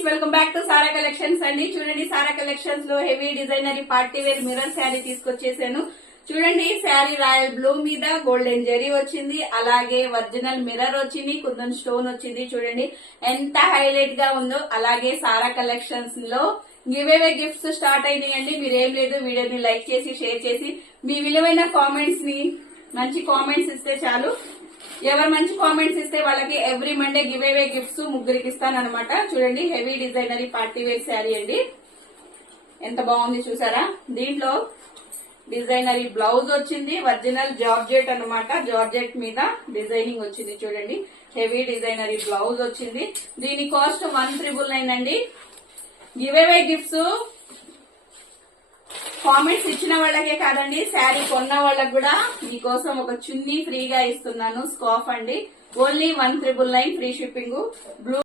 Friends, welcome back to Sara collections అండి. చూడండి, Sara collections లో heavy designery party wear mirror sari తీసుకొచ్చేసాను. చూడండి, శారీ రాయల్ బ్లూ మీద గోల్డెన్ జెరీ వచ్చింది, అలాగే ఒరిజినల్ మిర్రర్ వచ్చింది, కుందన్ స్టోన్ వచ్చింది. చూడండి ఎంత హైలైట్ గా ఉందో. అలాగే సారా కలెక్షన్స్ లో గివ్ అవే గిఫ్ట్స్ స్టార్ట్ అయినాయండి. మీరేం లేదు, వీడియోని లైక్ చేసి షేర్ చేసి మీ విలువైన కామెంట్స్ ని మంచి కామెంట్స్ ఇస్తే చాలు. ఎవరు మంచి కామెంట్స్ ఇస్తే వాళ్ళకి every Monday give away gifts ముగ్గురికి ఇస్తానన్నమాట. చూడండి, heavy designery party wear sari అండి. ఎంత బాగుంది చూసారా. దీంట్లో డిజైనరీ బ్లౌజ్ వచ్చింది, ఒరిజినల్ జార్జెట్ అన్నమాట. జార్జెట్ మీద డిజైనింగ్ వచ్చింది. చూడండి, హెవీ డిజైనరీ బ్లౌజ్ వచ్చింది. దీని కాస్ట్ 1,999 అండి. గివ్ అవే గిఫ్ట్స్ కామెంట్స్ ఇచ్చిన వాళ్ళకే కాదండి, శారీ కొన్న వాళ్ళకి కూడా మీకోసం ఒక చున్నీ ఫ్రీగా ఇస్తున్నాను. స్కార్ఫ్ అండి, ఓన్లీ 1,999 ఫ్రీ షిప్పింగ్. బ్లూ